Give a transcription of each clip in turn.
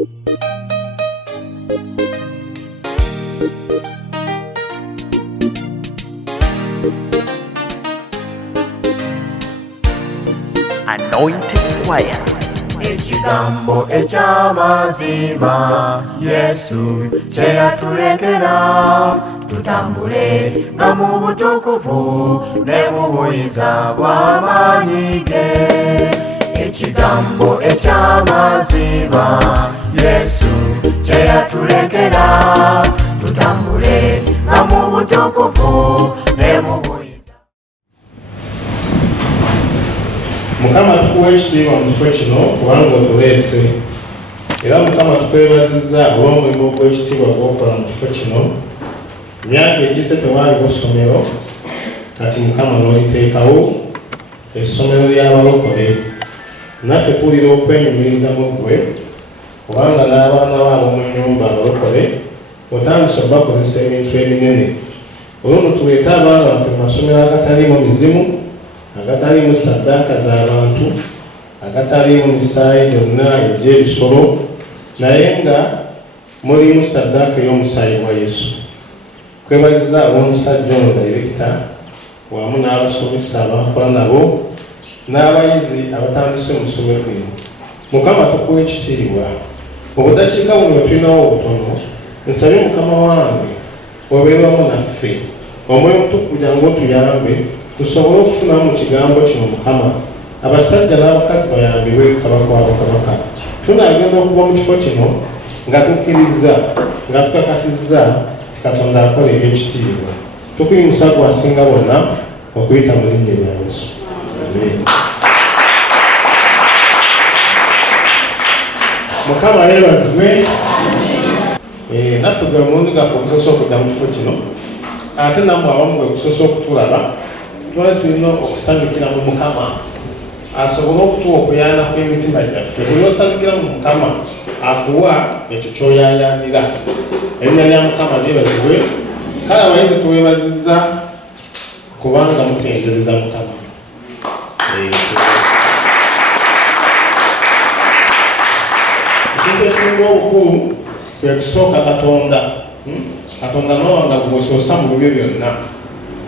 Anointed choir. Ekigambo eky'amazima Yesu kye yatulekera tutambule nga mu butukuvu ne mu buyinza bw'amaanyi ge. Ekigambo eky'amazima Yesu kye yatulekera tutambule nga mu butukuvu ne mu buyinza. Mukama tukuwa ekitiibwa mu kifo kino kubanga otuleese era Mukama tukwebazizza olw'omulimu ogw'ekitiibwa gw'okola mu kifo kino. Emyaka egise tewaaliwo ssomero, kati Mukama n'oliteekawo essomero ly'abalokole. Naffe tuwulira okwenyumiriza mu ggwe kubanga n'abaana baabo mu nnyumba abalokole otandise obakozesa ebintu ebinene. Olwo tuleete abaana baffe mu masomero agataliimu mizimu, agataliimu ssaddaaka z'abantu, agataliimu misaayi gyonna egy'ebisolo, naye nga mulimu ssaddaaka ey'omusaayi gwa Yesu. Twebaziza olw'omusajja ono dayirekita wamu n'abasomesa abakola nabo n'abayizi abatandise mu ssomero lino. Mukama tukuwa ekitiibwa. Mu budakiika buno bwe tulinawo obutono, nsabye Mukama wange obeere wamu naffe, Omwoyo Omutukuvu jangu otuyambe tusobole okufunamu mu kigambo kino Mukama, abasajja n'abakazi bayambibwe kabaka wa bakabaka. Tunaagenda okuva mu kifo kino nga tukkiriza nga tukakasizza ti Katonda akola eby'ekitiibwa. Tukuyimusa gwasinga bonna okuyita mu linnya lya Yesu. Amen. Mukama yeebazibwe. Naffe gwe mulundi gaffe okusosa okudda mu kifo kino, ate nammwe abamu gwe kusosa okutulaba. Twali tulina okusanyukira mu Mukama asobole okutuwa okuyaana kw'emitima gyaffe. Buli osanyukira mu Mukama akuwa ekyo ky'oyaayaanira. Erinnya lya Mukama lyebazibwe. Kale abayizi tuweebazizza kubanga mutendereza Mukama. Ekintu ekisinga obukulu kwe kusooka Katonda. Katonda n'owanga gw'osoosa mu bibyo byonna.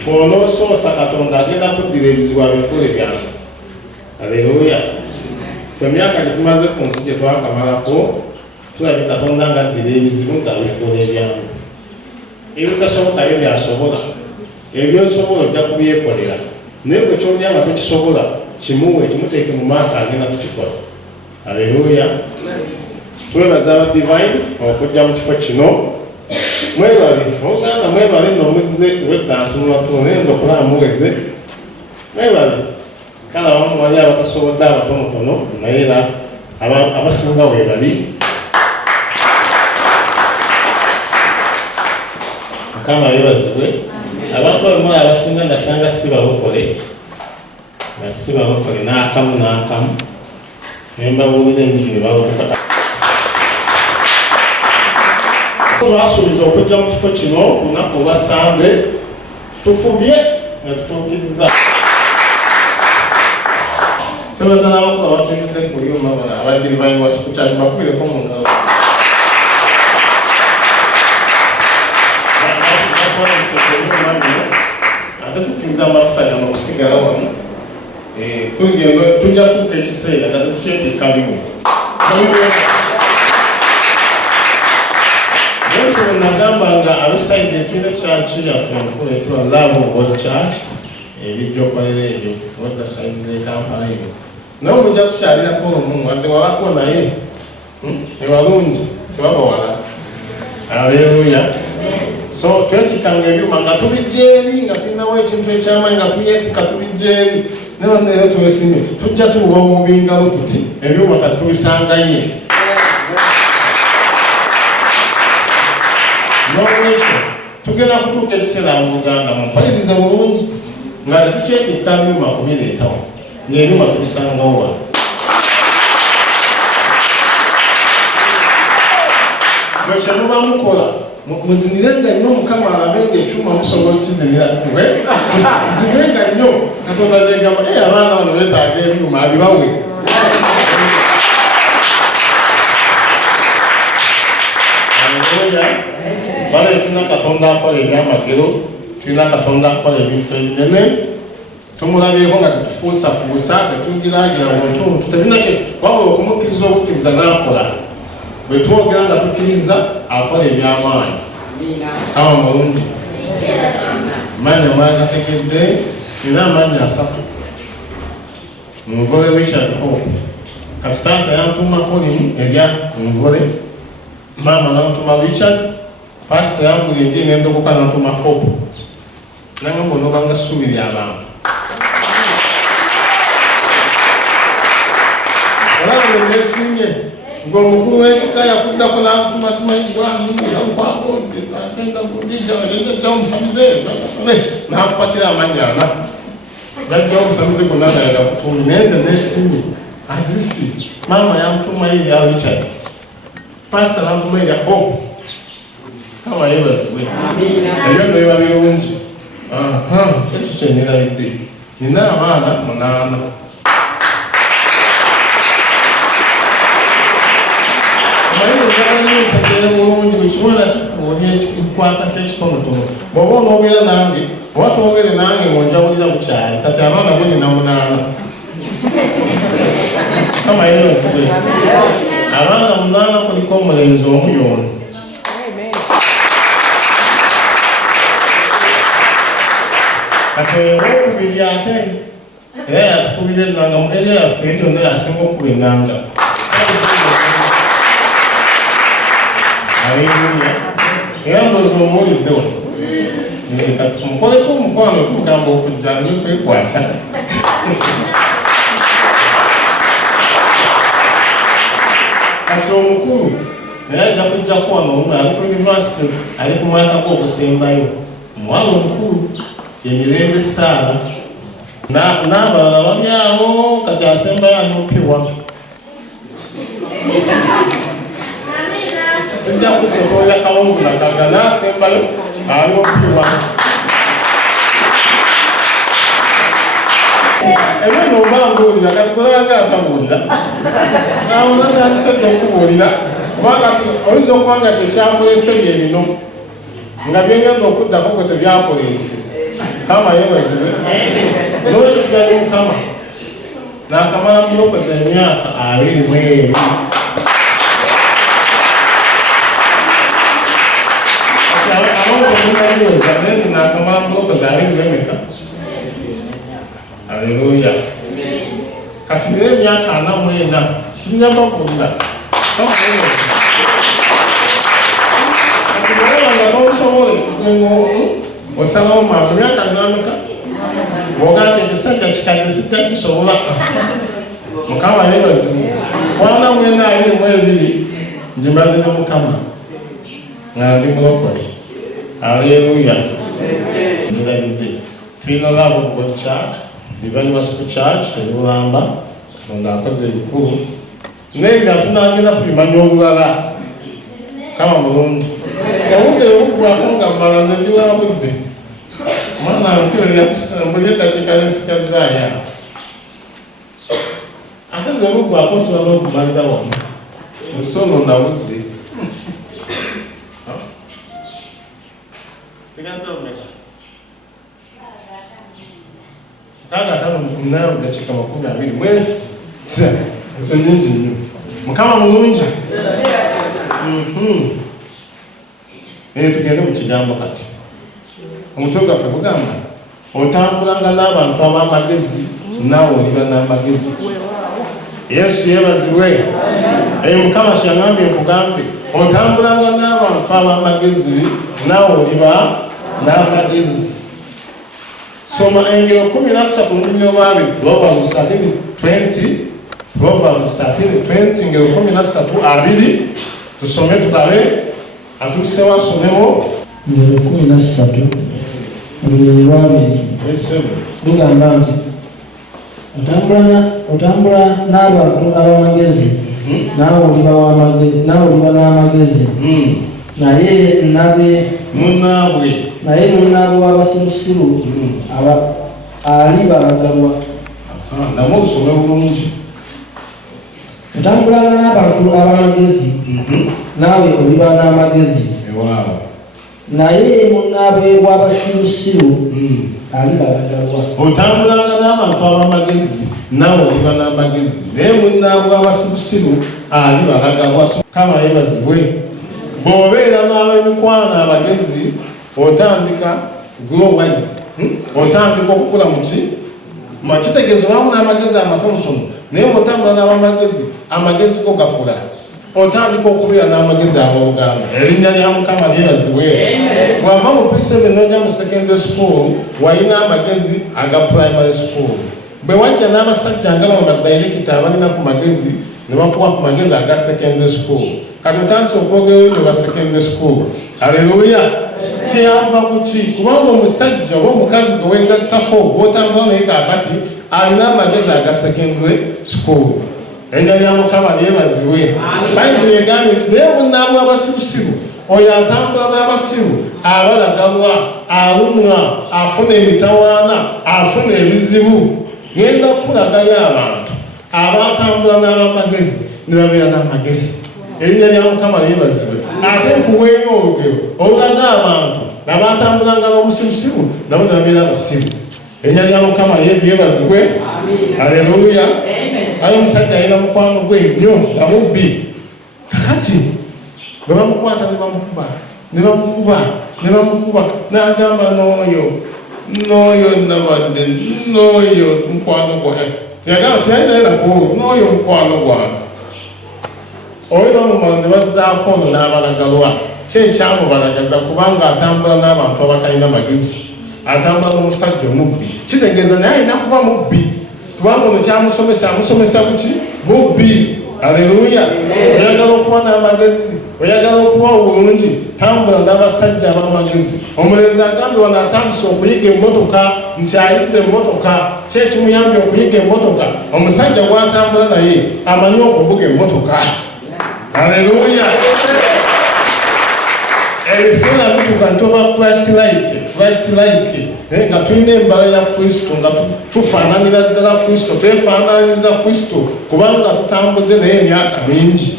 Bw'onoosoosa Katonda agenda kuddira ebizibu abifuule byange. Haleluya. Ffe emyaka gye tumaze ku nsi gye twakamalako tulabye Katonda ng'addira ebizibu ng'abifuula ebyange. Ebitasobokayo by'asobola. Ebyosobola ojja kubyekolera. Naye bwe ky'olya nga tokisobola kimuwe kimuteeke mu maaso agenda kukikola. Haleluya. Twebaza aba divine okujja mu kifo kino. Mwebale, Oluganda mwebale nno muzize wedda ntunulatuno naye nza okulaba muweze. Mwebale, kale abamu wali abatasobodde abatonotono naye era abasinga weebali. Mukama yeebazibwe. Abantu abamu abasinga ndasanga si balokole, nga si balokole n'akamu n'akamu. Naye mbabuulira enjiri ne balokoka. Twasuubiza okujja mu kifo kino ku lunaku olwa Sande, tufubye nga tutuukiriza. Twebaza n'abakulu abatuyimize ku byuma bano aba Divine Worship Church bakubireko mu ngalo. Ate tukkiriza amafuta gano okusigala wano. Tujja tuuka ekiseera nga tukyeteeka bimu. Nagamba nga abasayidi tulina church yaffe enkulu etwa Love of God Church erijja okolera eyo wadda sayidi z'Ekampala eyo. Naye mujja kukyalirako olumu wadde walako naye ebalungi tebabawala. Haleluya. So twetikanga ebyuma nga tubijja eri nga tulinawo ekintu eky'amaanyi nga tuyeetika tubijja eri ne banneero twesimye tujja tububa mu bingalo tuti ebyuma kati tubisangaye. N'olwekyo tugenda kutuuka ekiseera mu Buganda mumpaliriza bulungi nga tekyetikka byuma kubireetawo ng'ebyuma tubisangawo wano. Bwe kye muba mukola muzinirenga nnyo Mukama alabe ng'ekyuma musobola okukizinira kube zirenga nnyo Katonda gyegamba abaana bano beetaaga ebyuma abibawe. Haleluya. Bale tulina Katonda akola ebyamagero, tulina Katonda akola ebintu ebinene. Tumulabyeko nga tetufuusafuusa, tetugiraagira buntu, tutalina kye wabula okumukkiriza obukkiriza n'akola. Bwe twogera nga tukkiriza akola ebyamaanyi. Awa mulungi. Amaanyi amwagategedde, era amaanyi asatu. Muvole Richard Hope. Kasitanta yamutuma Colin ebya Muvole. Maama namutuma Richard. Pastor yangu yenje n'endogoka namutuma Hope. Nange mbona obanga ssuubi ly'abantu. Olaba beneesimye ng'omukulu w'ekika yakuddako n'akutuma simanyi gwamini yakwakonde agenda kundija agenda omusamize n'akupatira amannya ana gajja omusamize gonna nayala kutuumi naye nze neesimye at least maama yamutuma ye ya Richard, pastor namutuma ye ya Hope. Kama yebazibwe ebyo nno biba birungi. Ekyo kye nirabidde nina abaana 8. Bw'oba onoogera nange oba twogere nange ng'onjawulira bukyali kati abaana bo nina 8. Kama yebazibwe abaana 8 kuliko omulenzi omu y'ono. Kati olwokubiri ate era yatukubira ennanga mu eri yaffe yonna yasinga okuba ennanga. Haleluya. Era ndowooza omuwuliddewo. Kati tumukoleko omukwano tumugamba okujja kwekwasa. Kati omukulu naye ajja kujjako wano omu ali ku yunivasite ali ku mwaka gwe okusembayo. Omuwala omukulu ye Mirembe Saara. N'abalala bali awo kati asembayo anopiwa. Sijja kutotoya kawungu na kaga n'asembayo anopiwa. Ebyo n'oba ng'owulira kati kulanga atabuulira. Awo natandise dde okubuulira kubanga oyinza okuba nga kyekyakolese bye bino nga byengenda okuddako kwe tebyakolese. Kama yebazibwe. N'olwekyo tuyali Mukama n'akamala mulokoza emyaka 22. N'akamala mulokoza 22. Haleluya. Kati naye emyaka 44 zinyamba kuwulira. Kama yebazibwe. Kati naye nga tonsobole osalawo maama emyaka nnameka bw'ogamba ekisajja kikadde sijja kisobola. Mukama yebazibwe. 42 njimaze ne Mukama nga ndi mulokole. Haleluya. Zirabidde tulina Love of God Church, Divine Gospel Church Ebulamba. Katonda akoze ebikulu n'ebyo tunagenda kubimanya obulala. Kama mulungi obudde bugwako nga mmala nze ndi wa budde mwana nkiwerera kusambulya eddakiika n'esikazaaya ate ze bugwako nsobola n'okumalira wano musono na budde. Kaga tano nayo dakika 20 mwezi ezo nyingi nnyo. Mukama mulungi. Tugende mu kigambo kati. Omutwe gwaffe gugamba otambulanga n'abantu ab'amagezi naawe oliba n'amagezi. Yesu yebazibwe. Mukama kyangambye nkugambe otambulanga n'abantu ab'amagezi naawe oliba n'amagezi. Soma engero 13 mu nnyo baabi Proverbs 13:20. Proverbs 13:20 engero 13:2 tusome tulabe atuse wasomewo engero 13 olulimi lwabiri lugamba nti otambula n'abantu ab'amagezi naawe oliba n'amagezi naye munnaabwe w'abasirusiru alibalagalwa. Ndamu olusome bulungi. Otambulanga n'abantu ab'amagezi, naawe oliba n'amagezi. Naye munnaabwe bw'abasirusiru alibalagalwa. Otambulanga n'abantu ab'amagezi, naawe oliba n'amagezi. Naye munnaabwe bw'abasirusiru alibalagalwa. Kama yebazibwe. Bw'obeera n'ab'emikwano abagezi, otandika grow wise. Otandika okukula mu ki? Kitegeeza wamu n'amagezi amatonotono. Naye bw'otambula n'ab'amagezi, amagezi go gakula. Otandika okubeera n'amagezi ag'Oluganda. Erinnya lya Mukama lyebazibwe. Bw'ava mu P7 n'ojja mu secondary school, walina amagezi aga primary school. Bwe wajja n'abasajja nga bano badirector abalina ku magezi, ne bakuwa ku magezi aga secondary school. Kati otandise okwogera olulimi lwa secondary school. Haleluya! Kyava ku ki? Kubanga omusajja oba omukazi gwe weegattako bw'otambula naye kaakati alina amagezi aga secondary school. Erinnya lya Mukama lyebazibwe. Bayibuli egambye nti naye munnaabwe abasirusiru, oyo atambula n'abasiru abalagalwa, alumwa, afuna emitawaana, afuna ebizibu. Ngenda kulagayo abantu abatambula n'abamagezi ne babeera n'amagezi. Erinnya lya Mukama lyebazibwe. Ate nkuweeyo olugero olulaga abantu abatambulanga n'omusirusiru nabo ne babeera abasiru. Erinnya lya Mukama lyebazibwe. Haleluya. Ayo omusajja alina mukwano gwe nnyo nga mubbi. Kakati bwe bamukwata ne bamukuba n'agamba n'oyo nabadde n'oyo mukwano gwange. Yagamba tiyalinayo n'oyo mukwano gwange. Oyo bamumala ne bazzaako ono n'abalagalwa. Kyekyamubalagaza kubanga atambula n'abantu abatalina magezi. Atambula n'omusajja omubbi. Kitegeeza naye alina kuba mubbi. Kubanga ono kyamusomesa amusomesa kuki? Mubbi. Haleluya. Oyagala okuba n'amagezi, oyagala okuba obulungi, tambula n'abasajja ab'amagezi. Omulenzi agambye wano atandise okuyiga emmotoka nti ayize emmotoka. Ki ekimuyambye okuyiga emmotoka? Omusajja gw'atambula naye amanyi okuvuga emmotoka. Haleluya. Ebiseera bituuka ntoba Christ-like nga tulina embala ya Kristo nga tufaananira ddala Kristo, twefaananyiriza Kristo kubanga tutambudde naye emyaka mingi.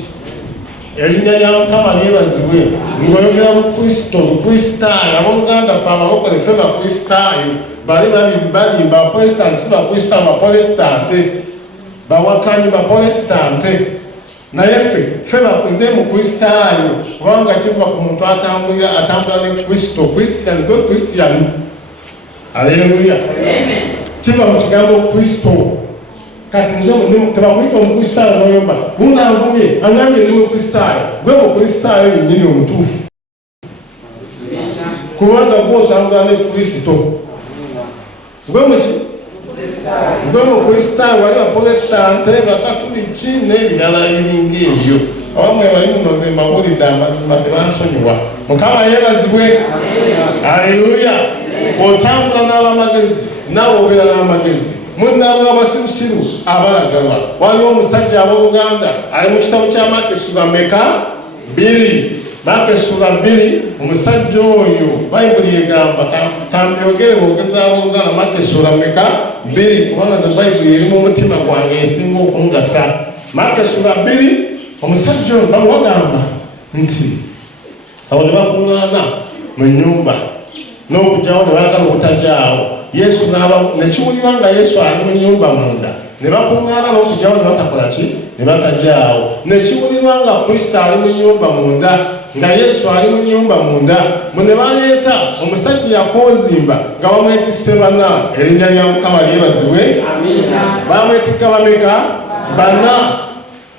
Erinnya lya Mukama lyebazibwe. Ng'oyogera Bukristo, Bukristaayo, ab'Oluganda ffe abalokole ffe Bakristaayo, bali babiri balimba Abaprotestant si Bakristaayo, Bapolesitante, bawakanyi Bapolesitante. Naye ffe bakuze mu Kristaayo kubanga kiva ku muntu atambula ne Kristo. Christian gwe Christian. Haleluya. Kiva mu kigambo Kristo. Kati nze tebakuyita Omukristaayo n'oyomba munanvumye angambye ndi Mukristaayo. Gwe Mukristaayo yennyini omutuufu. Kubanga gwe otambula ne Kristo. Gwe muki? Gwe Mukristaayo wali Bapolesitante, Bakatuliki n'ebirala ebiringa ebyo. Abamwe bali muno nze mbawulidde amazima tebansonyiwa. Mukama yeebazibwe. Haleluya. Otambula n'abamagezi naawe obeera n'amagezi. Munnaabwe abasirusiru abalagalwa. Waliwo omusajja ab'Oluganda ali mu kitabo kya Maaka essula mmeka? 2. Maaka essula 2. Omusajja oyo Bayibuli egamba kambyogere boogezi ab'Oluganda Maaka essula mmeka? 2. Kubanga ze Bayibuli eri mu mutima gwange esinga okungasa. Maaka essula 2. Omusajja oyo bamugamba nti awo ne bakuŋŋaana mu nnyumba n'okujjawo ne baagala obutajjaawo. Yesu nekiwulira nga Yesu ali mu nnyumba munda, ne bakuŋŋaana n'okujjawo ne batakola ki? Ne batajjaawo. Nekiwulirwa nga Kristo ali mu nnyumba munda, nga Yesu ali mu nnyumba munda, ne baleeta omusajja yakoozimba nga bamwetisse bana. Erinnya lya Mukama lyebazibwe. Bamwetikka bameka? Bana.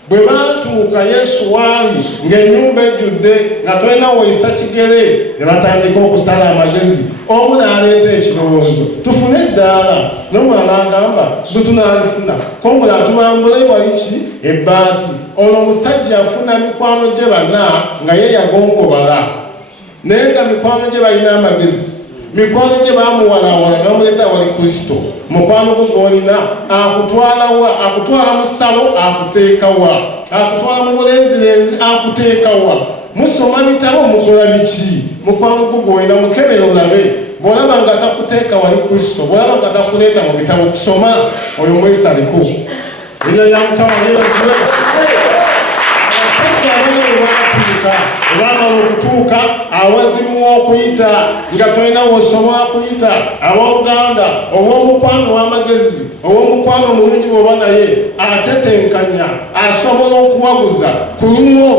Bwe baatuuka Yesu waali ng'ennyumba ejjudde nga tolina woyisa kigere, ne batandika okusala amagezi. Omu n'aleeta ekirowoozo, tufune eddaala. N'omwana agamba bwe tunaalifuna kongola atubambule wali ki? Ebbaati. Ono omusajja afuna mikwano gye bana nga ye yagongobala, naye nga mikwano gye balina amagezi. Mikwano gye baamuwalawala ne bamuleeta wali Kristo. Mukwano gwe gw'olina akutwala wa? Akutwala mu ssalo akuteeka wa? Akutwala mu bulenzirenzi akuteeka wa? Musoma bitabo mukola biki? Mukwano gwe gw'olina mukebere olabe. Bw'olaba nga takuteeka wali Kristo, bw'olaba nga takuleeta mu bitabo kusoma, oyo mwesaliko. ina ya mukama yebaziwe abana okutuuka awazimu okuyita nga tolina wosobola kuyita abooluganda obw'omukwano w'amagezi obw'omukwano omulungi bw'oba naye atetenkanya asobola okuwaguza ku lumu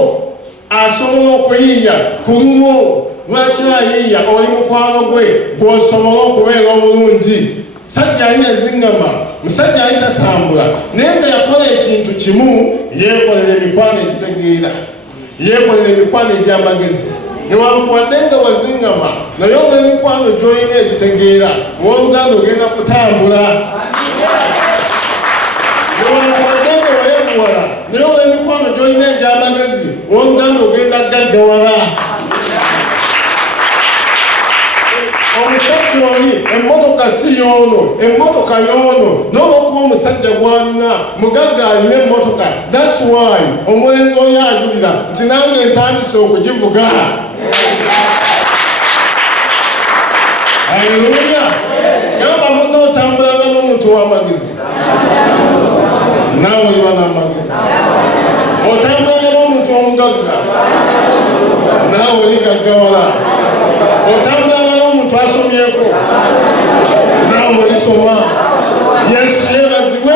asobola okuyiiya ku lumu lwaki ayiiya oli mukwano gwe gw'osobola okubeera obulungi musajja ali yazingama musajja ali tatambula naye nga yakola ekintu kimu yeekolera emikwano egitegeera yeekolera emikwano egy'amagezi newankubadde nga wazingama naye nga emikwano gy'olina egitegeera owooluganda ogenda kutambula newankubadde nga wayebuwala naye nga emikwano gy'olina egy'amagezi owooluganda ogenda gaggawala omusajja oli emmotoka si yoono emmotoka yoono n'olwokuba omusajja gw'alina mugagga alina emmotoka that's why omulenzi oli ajulira nti nange ntandise okugivuga aleluya gamba munno otambulanga n'omuntu w'amagezi naawe oliba n'amagezi otambulanga n'omuntu omugagga naawe oli gaggawala otambulanga n'omuntu asomyeko naawe olisoma yesu yeebazibwe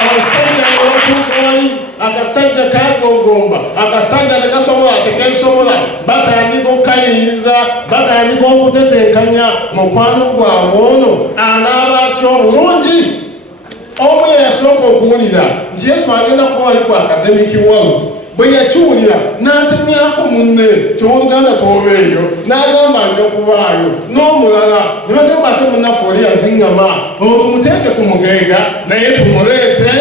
abasajja nebatuuka wali akasajja kagogomba akasajja tegasobola tekensobola batandika okukayiriza batandika okutetenkanya mukwano gwabwe ono anaaba atya obulungi omu yeyasooka okuwulira nti yesu agenda kuba wali ku akademiki walu bwe yakiwulira n'atemyako munne kyowooluganda toobeeyo n'agamba nja kubaayo n'omulala ne bagamba ate munnaffe oli yazingama olwo tumuteeke ku mugeega naye tumuleete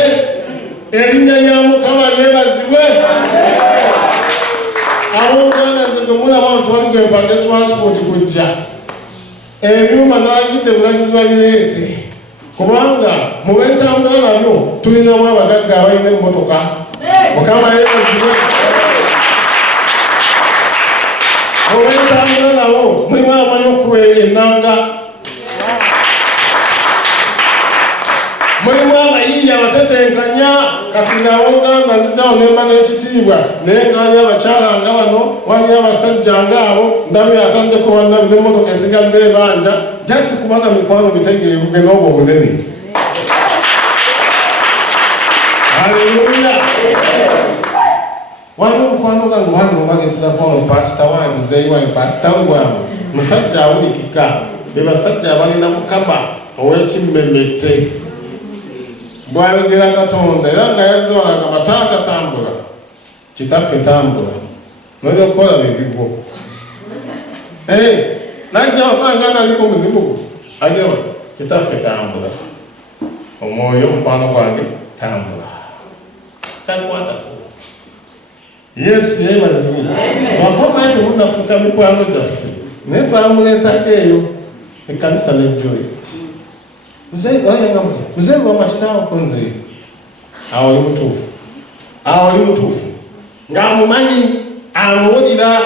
erinnya lya mukama lyebazibwe abooluganda nze gwe mulaba nti wali gwempadde transport kujja ebyuma n'agidde bulagizi babireete kubanga mu bentambula nabyo tulinamu abagagga abalina emmotoka mukama yeebazibwe obentambula nabo mulimu amanyi okubeera ennanga mulimu abayiiya abatetenkanya katonda abooluganda nziddawo nemba n'ekitiibwa naye ngaali abakyala nga bano wali abasajja ngaabo ndabye ataddeko bannabi n'emmotoka esigadde ebanja jasi kubanga mikwano mitegeevu genoobwo obunene aleluya waliwo omukwano gange wange obageterakono pasita wange muzeeyi wange pasita ngwange musajja awulikika be basajja abalina mukama ow'ekimmemmette bwayogera katonda era nga yazziwalaga bataata tambula kitaffe tambula nolya okukola bebigwo najja wakanga aliko muzimu ajewa kitaffe tambula omwoyo omukwano gwange tambula takwatako yesu yeebazibwe wakomaye temunafuuka mikwano gyaffe naye twamuleetako eyo ekkanisa nejjoyo muzeeyi wamakitaawo konzeyo awo oli mutuufu awo oli mutuufu ng'amumanyi amuwulira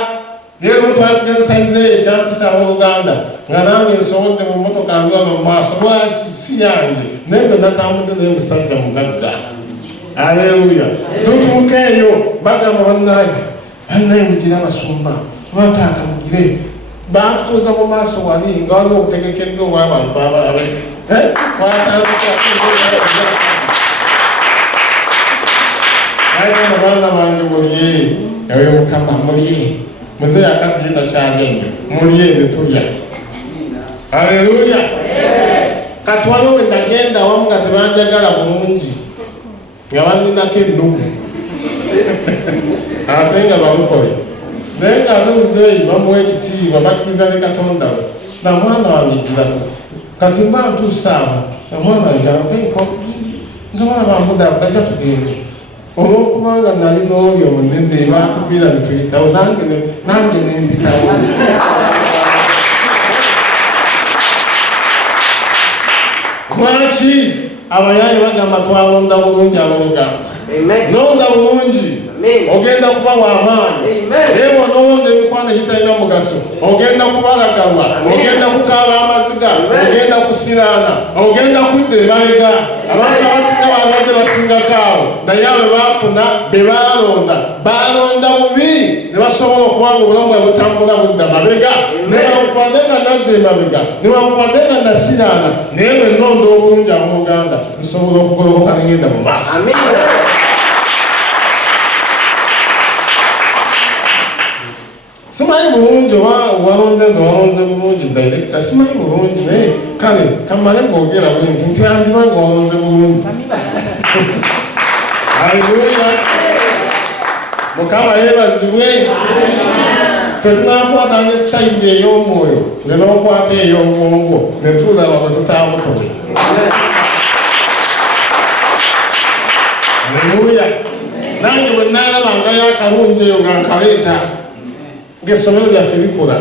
leero twagezesaizeeyo ekyampisa abooluganda nga nange nsobodde mu mmotoka ndwana mu maaso lwaki si yange naye gwe natambudde naye musajja mugagga aleluya tutuuka eyo bagamba bannaye mugire abasumba lwataaka mugire bantutuuza mu maaso wali nga waliwo obutegekeddwa obw'abantu abalabe ayagamba baana bange mulye eyo mukama mulye muzeeyi akaddiye takyagenda mulye netulya aleluya kati waliwo we nagenda awamu nga tebanjagala bulungi nga baninako ennugu ate nga balukole naye nga ate muzeeyi bamuwa ekitiibwa bakkiriza ne katonda we na mwana wange girako kati mba ntuusaawo na mwana wange galampeko nga bana bambudaabo gajja tugende olw'okubanga nali n'oli omunene baatuviira netuyitawo nange nempitawo lwaki abayaayi bagamba twalonda bulungi abooluganda londa bulungi ogenda kuba w'amaanyi naye bw'onowooza emikwano egitalina mugaso ogenda kubalagalwa ogenda kukaaba amaziga ogenda kusiraana ogenda kudda emabega abantu abasinga balwadde basingako awo naye abo baafuna be baalonda bubi ne basobola okubanga obulamu bwe butambula budda mabega newankubadde nga nadda emabega newankubadde nga nasiraana naye bwe nnonda obulungi abooluganda nsobola okugolokoka negenda mu maaso. Simanyi bulungi oba walonze bulungi director simanyi bulungi naye kale kamale ng'ogera bwinti nti yandiba nga walonze bulungi. Haleluya. Mukama yeebazibwe. Ffe tunaakwatanga essayidi ey'omwoyo ne n'okwata ey'obwongo ne tulaba bwe tutaabutobe. Haleluya. Nange bwe nnaalabangayo akalungi eyo nga nkaleeta ng'essomero lyaffe likola.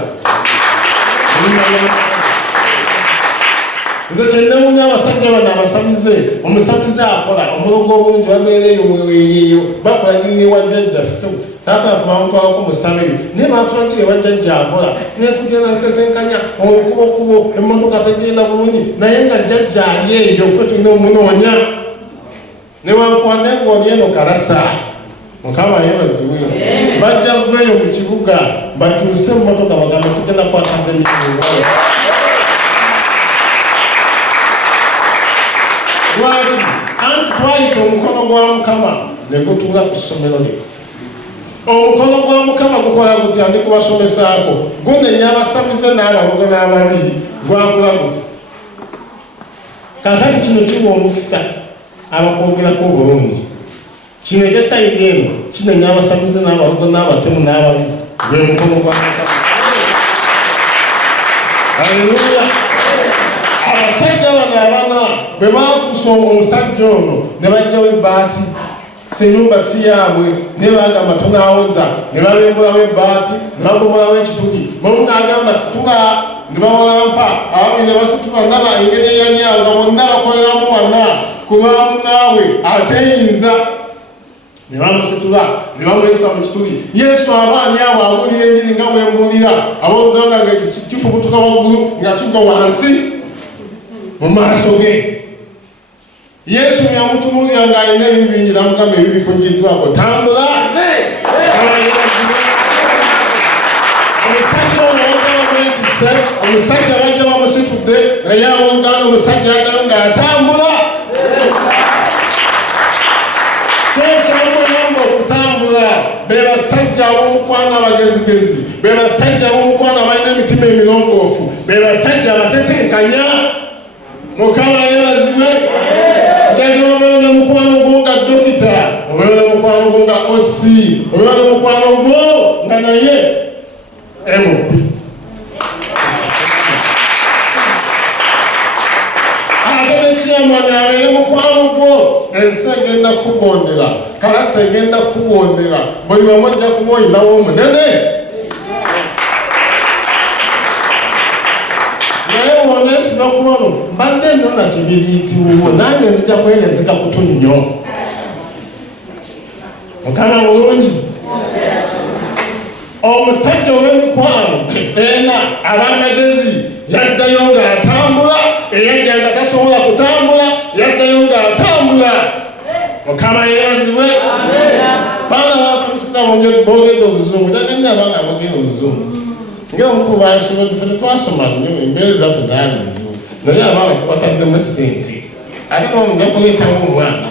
Nze kyennewunya abasajja bano abasamize omusamize akola omulogo obulungi babeera eyo mweweeyeeyo bakulagirira ewa jjajjaffe taataffe bamutwalako mu ssabiri naye baatulagirira ewa jjajja akola naye tugenda ntetenkanya olukubokubo emmotoka tegenda bulungi naye nga jjajja ali eyo ffe tulina omunoonya newankubadde ng'oli eno kalasa. Mukama yeebazibwe. Bajja veeyo mu kibuga batuuse mu motoka bagambe tugenda kwatanga emikuba. Lwaki anti twayita omukono gwa Mukama ne gutuula ku ssomero lye. Omukono gwa Mukama gukola gutya ndi kubasomesaako gunenya abasamize n'abalogo n'ababi gwakula gutya. Kakati kino kiwa omukisa abakwogerako obulungi. Kino ekyesayidi eno kinenya abasamize n'abalogo n'abatemu n'ababi gwe mukono gwa Mukama. Haleluya. Abasajja bano abana bwe baatuusa omusajja ono ne bajjawo ebbaati senyumba si yaabwe naye bagamba tunaawoza ne babembulawo ebbaati ne babomolawo ekitugi nomu n'agamba situla ne bawalampa ababi ne basitula ndaba engeri eyanyawo nga bonna bakoleramu wana ku lwamu naawe ateyinza ne bamusitula ne bamwesa mu kituli. Yesu abaani abo awulira enjiri nga bwembuulira abooluganda nga kifubutuka waggulu nga kigwa wansi mu maaso ge. Yesu yamutunuulira ng'alina ebibingi n'amugamba ebibi bikojjeddwako tambula. Omusajja ono yagala bwentise omusajja bajja bamusitudde naye abooluganda omusajja yagala ng'atambula. Kyekyamuyamba okutambula be basajja ab'omukwano abagezigezi be basajja ab'omukwano abalina emitima emirongoofu be basajja abatetenkanya. Mukama yeebazibwe. Jjajja obeera n'omukwano gwo nga dokita obeera n'omukwano gwo nga osi obeera n'omukwano gwo nga naye MP. Ate ne chairman abeere mukwano gwo ensi egenda kukugondera kalasa egenda kukugondera buli wamu ojja kuba oyinawo omunene. Naye woneesiba ku bano mbadde nnyo na kibiriitiwo nange nzija kwenyezeka kutu nnyo. Mukama bulungi. Omusajja ow'emikwano ena ab'amagezi yaddayo ng'atambula eyajja nga tasobola kutambula yaddayo ng'atambula. Mukama yeebazibwe. Baana basamusiza boogedde obuzungu jagenda abaana aboogera obuzungu ng'omukulu baasobodde ffe tetwasoma nnyo embeera zaffe zaali nzibu naye abaana tubataddemu ssente ate n'omujja kuleetawo omwana.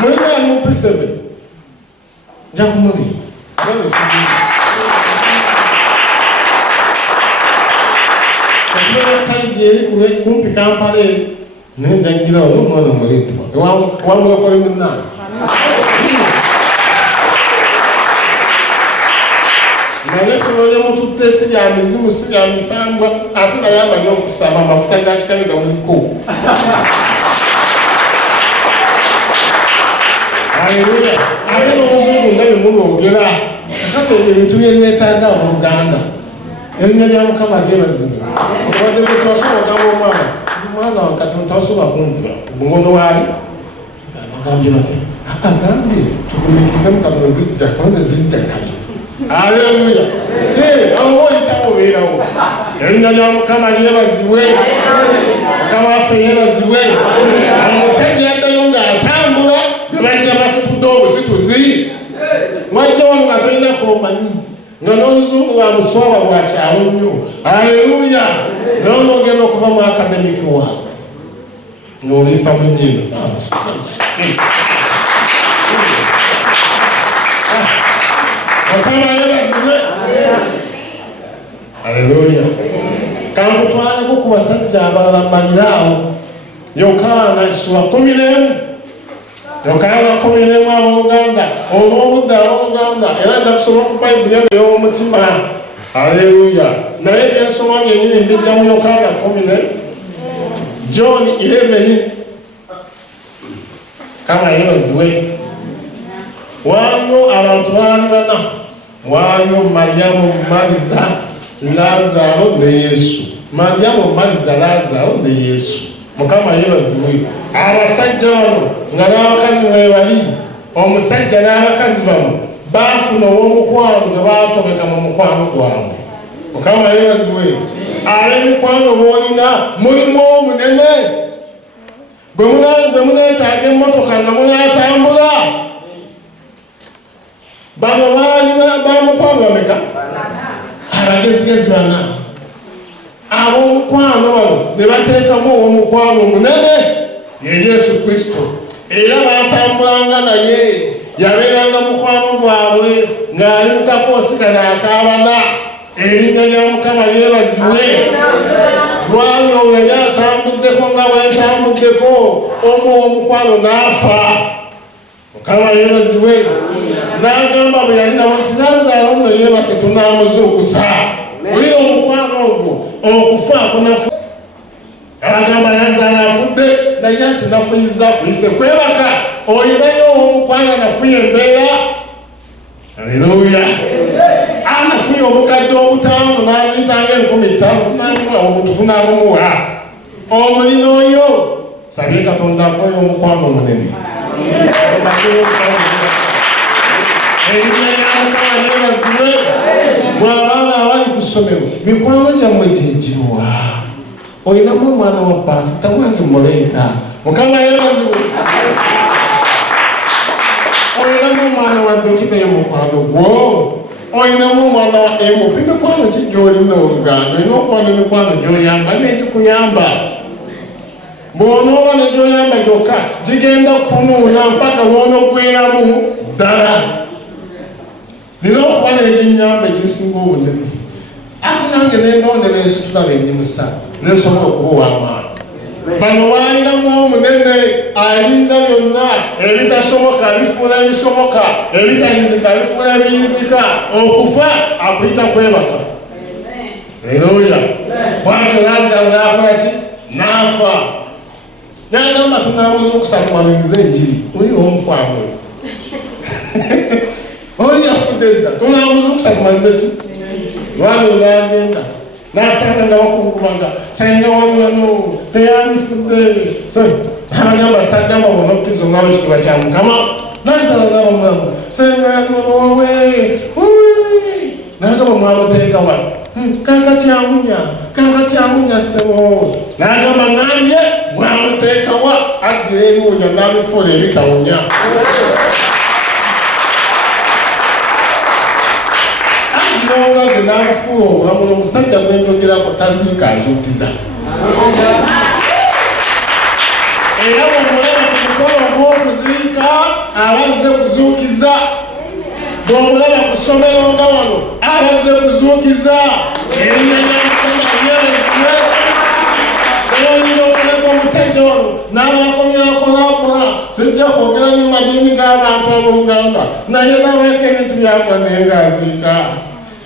Mulina ali mu P7 nja kumulira sayidi eri kumpi Kampala naye njagirawo n'omwana omuleetwa ewamulokole munnange. Naye essomero lyemututte si lya mizimu si lya misambwa ate naye amanyi okusaba amafuta ga kitabe gamuliko. Haleluya. Ate n'omuzungu nga bye mulwogera kakati ebintu byeneetaaga abooluganda erinnya lya Mukama lyebazibwe. Obadde bwe twasobola ogamba omwana mwana wa Katonda tasobola kunziba obungono waali agambye bati agambye tugumikize Mukama zijja konze zijja kale. Haleluya. Awo oyitawo obeerawo. Erinnya lya Mukama lyebazibwe. Mukama waffe yeebazibwe. Omusajja addayo ng'atambula ne bajja basitudde obusituzi. Mwajjawo nga tolinako omanyi nga n'oluzungu lwa muswaba bwakyawo nnyo. Haleluya. N'onoogenda okuva mu akademiki waabwe ng'olisa mu nnyindo. Mukama yeebazibwe. Haleluya. Kankutwaleko ku basajja abalala mmaliraawo. Yokaana 11. Yokaana 11 abooluganda olw'obudde abooluganda era nja kusoma ku Bayibuli eno ey'omutima. Haleluya. Naye byensoma byennyini njijja mu Yokaana 10. John 11. Kama yeebazibwe. Waliwo abantu baali bana. Waliwo Mariyamu, Maliza, Lazaalo ne Yesu. Mariyamu, Maliza, Lazaalo ne Yesu. Mukama yeebazibwe. Abasajja bano nga n'abakazi mwe bali, omusajja n'abakazi bano baafuna ow'omukwano nga baatobeka mu mukwano gwabwe. Mukama yeebazibwe. Ab'emikwano boolina mulimu omunene. Bwe muneetaaga emmotoka nga munaatambula. Bano baali bamukwano bameka? Abagezigezi bana. Ab'omukwano bano ne bateekamu ow'omukwano omunene ye Yesu Kristo. Era baatambulanga naye, yabeeranga mukwano gwabwe ng'ali mu kakoosi kano akaabana. Erinnya lya Mukama yeebazibwe. Lwali olwo yali atambuddeko nga bwentambuddeko, omu ow'omukwano n'afa. Mukama yeebazibwe. N'agamba bwe yali nabo nti Lazaalo nno yeebase tunaamuzuukusa. Oli omukwano ogwo okufa kunafu. Agamba Lazaalo afudde naye ati nafuyiza kuyise kwebaka. Oyinayo ow'omukwano anafuye embeera. Haleluya. Anafuye obukadde obutaano n'aziyitanga 50,000 tunaamula omuntu tunaamumuwa. Omulina oyo sabye Katonda akoyo omukwano omunene. Erinnya lya Mukama yeebazibwe. Mwabaana abali ku ssomero mikwano gyammwe gyegiwa. Olinamu omwana wa paasita wange muleeta. Mukama yeebazibwe. Olinamu omwana wa dokita ye mukwano gwo. Olinamu omwana wa MP mikwano ki gy'olina oluganda. Olina okuba n'emikwano gy'oyamba n'egikuyamba. Bw'onooba ne gy'oyamba gyokka gigenda kunuuna mpaka lw'onoggweramu ddala. Nina okuba n'eginyamba egisinga obunene. Ate nange nendoonde n'ensitula n'enyimusa n'ensobola okuba ow'amaanyi. Bano baalinamu omunene ayinza byonna, ebitasoboka bifuula ebisoboka, ebitayinzika bifuula ebiyinzika. Okufa akuyita kwebaka. Haleluya. Bw'atyo Lazaalo n'akola ki? N'afa. N'agamba tunaamuzuukusa tumalirize enjiri. Oli omukwano. Oli afudde dda. Tunaamuzuukusa tumalize ki? Lwali olwagenda n'asanga nga bakungubaga. Senga wange wano teyandifudde. N'agamba saddamba bona okutiza omwabo ekitiibwa kya Mukama. Lazaalo n'abamulamu. Senga yange n'agamba mwamuteeka wa? Kaakati amunya ssebo. N'agamba ngambye mwamuteeka wa? Addira ebiwunya n'abifuula ebitawunya. N'olwadde n'afuula obulamu omusajja gwenjogerako taziika azuukiza. Era bw'omulaba ku mukolo gw'okuziika abazze kuzuukiza. Bw'omulaba ku ssomero nga wano abazze kuzuukiza. Erinnya lya Mukama yeebazibwe. Oyinza okuleka omusajja wano n'abakomyakonaakona. Sijja kwogera mu madiini g'abantu ab'Oluganda naye n'abaako ebintu byakola naye ng'aziika.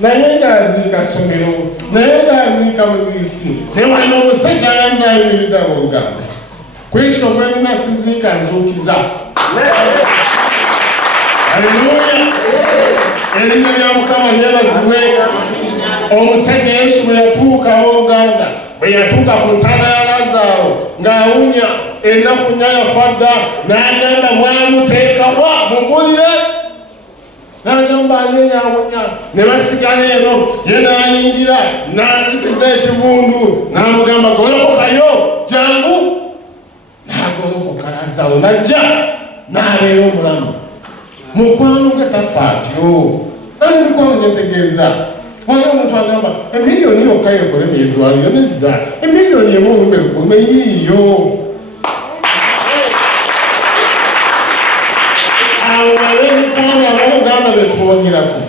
Naye ng'aziika ssomero, naye ng'aziika buziisi. Ne wano omusajja ayazaayiridde Oluganda. Kwisa omwemina siziika nzuukiza. Haleluya. Erinnya lya Mukama yeebazibwe. Omusajja Yesu bwe yatuuka Oluganda, bwe yatuuka ku ntaana ya Lazaalo ng'awunya ennaku nnya yafadda n'agamba mwamuteekawa mugulire n'agamba anyenyawunya ne basigala eno ye n'ayingira n'azikiza ekivundu n'amugamba golokokayo jangu n'agolokoka azalo najja n'abeera omulamu mukwano gwe tafaatyo nani mukwano nyetegeeza wali omuntu agamba emiliyoni yokka yekolemu eddwaliro nedda emiliyoni emu olumbe lukulume yiiyo awo ab'emikwano ab'oluganda betwogerako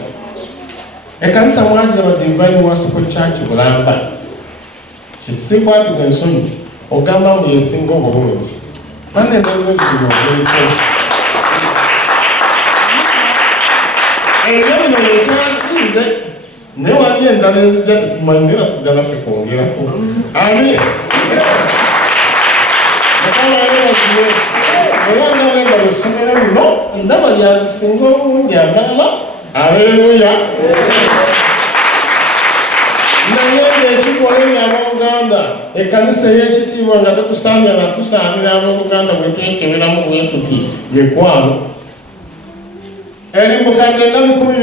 ekanisa mwagira ba Divine Worship Church Bulamba kisikwatirwa ensonyi ogamba mu yesinga obulungi banendaebizibu engeri nono ekyasinze naye wali endala ezijja tukumanyira kujja naffe kwongerako ani mukama yebaziwe olanga bengalo essomero lino ndaba lyasinga obulungi abalala aleluya naye ng'ekikola abooluganda ekkanisa ey'ekitiibwa nga tetusaamya natusaamira abooluganda bwe twekeberamu bwe tuti mikwano eri mukadde nga 200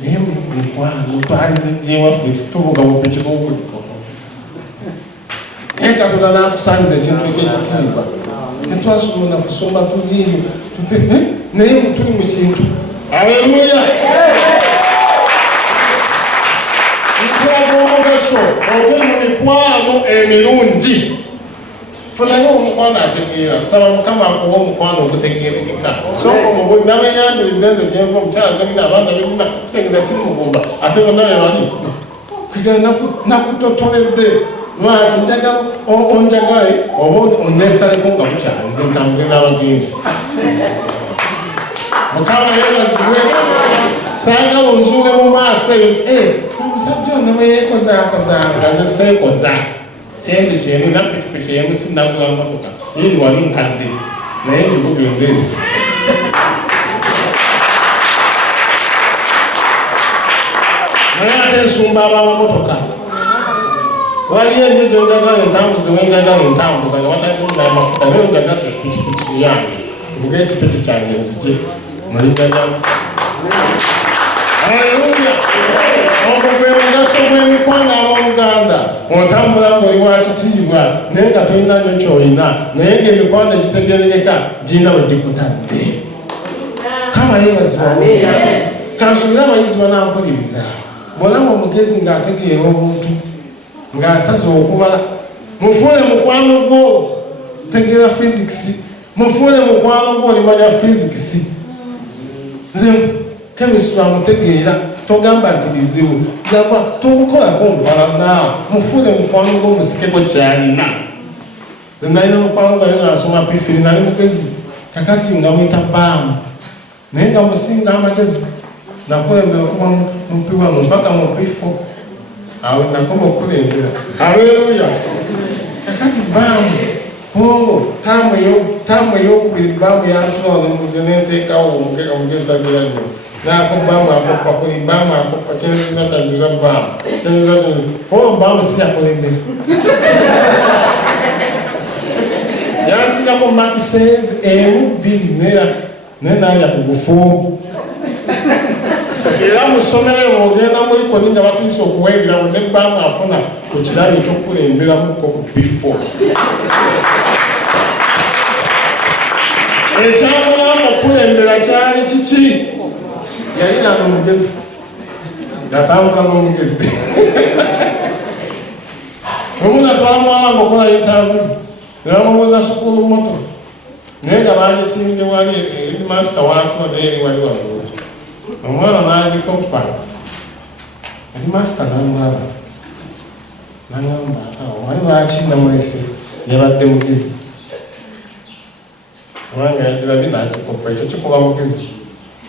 naye mikwano twalizijja ewaffe tuvuga bupiki bw'obuliko naye katonda n'atusangiza ekintu ekyekitiibwa tetwasobola kusoma tuliiyo naye tuli mu kintu aleluya omugaso ogwemu mikwano emirungi funayo omukwano ategeera saba mukama akuwa omukwano ogutegeerekeka sooka omubuli nabenyambiridde nze gyenva omukyala galina abaana belina kitegeeza si mugumba ate bonna bebali kugenda nakutotoledde lwaki njagala onjagale oba onesaleko nga bukyalize ntambulira abagenzi mukama yebaziwe sanga onzuule mu maaso eyo omusajja ono bwe yeekozaakozanga ze seekoza kyendi kyeni na pikipiki emu sinagula motoka eri wali nkadde naye ndivuga engeesi naye ate ensumba abamamotoka waliyo ebyo gyonjagala entambuze wenjagala entambuza nga batalina amafuta naye njagala pikipiki yange vuga ekipiki kyange nzije mulinjagala aleluya ogwo gwe mugaso gw'emikwano abooluganda otambula ng'oli wa kitiibwa naye nga tolina nnyo ky'olina naye ng'emikwano egitegerereka girina bwe gikutadde kama yeebazibwa kansuubire abayizi banampuliriza bw'olaba omugezi ng'ategeera obuntu ng'asaze okubala mufuule mukwano gwo tegeera fizikisi mufuule mukwano gwo olimanya fizikisi nze kemisitule amutegeera togamba nti bizibu yagwa tobukolako mpala naawe mufuule mukwano gwo musikeko kyalina nze nalina mukwano gayo nga nsoma pifiri nali mugezi kakati nga mwita baamu naye nga musinga amagezi nakulembera okuva mupiwano mpaka mupifo awe nakoma okulembera aleluya kakati baamu ongo tamu eyokubiri baamu yantwala muze nenteekawo omukeka mugezi tagira nyo nako baamu akoppa kuli baamu akoppa kyenzeza tagiza baamu oyo baamu siyakulembera yansigako makisezi emu 2 naye nalya ku bufuubu era mu ssomero ogenda muliko ninga batuyise okuwa ebirabo ne baamu afuna ku kirabo ekyokulemberamuko ku bifo ekyamulamba okulembera kyali kiki yalina n'omugezi yatambula n'omugezi omuntu atwala mwala nga okola yetaavu nebamubuuza sukulu moto naye nga bagitimbye wali eri masita waatula naye eri wali waggulu omwana n'agikoppa eri masita n'amulaba n'agamba wali lwaki namulese yabadde mugezi omwanga yagirabye n'agikoppa ekyo kikuba mugezi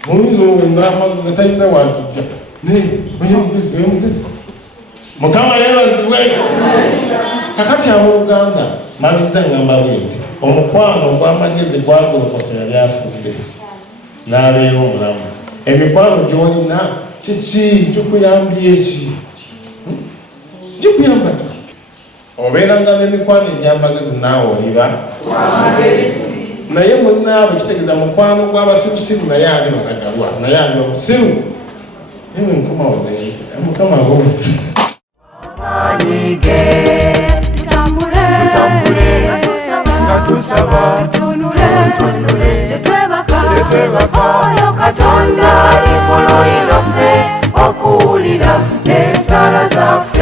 muyinza owenamaze talina wakijja naye oye mugezi oye mugezi mukama yeebazibwe kakati abooluganda maliriza ngamba bwenti omukwano ogw'amagezi gwagolokosa yali afudde n'abeera omulamu emikwano gy'olina kiki gikuyambye eki gikuyamba ki obeeranga n'emikwano egy'amagezi naawe oliba naye munnaabwe kitegeeza mukwano gw'abasirusiru naye ali batagalwa naye ali omusiru yewe nkomawoze mukama wo oyo Katonda likolo irofe okuwulira n'ensala zaffe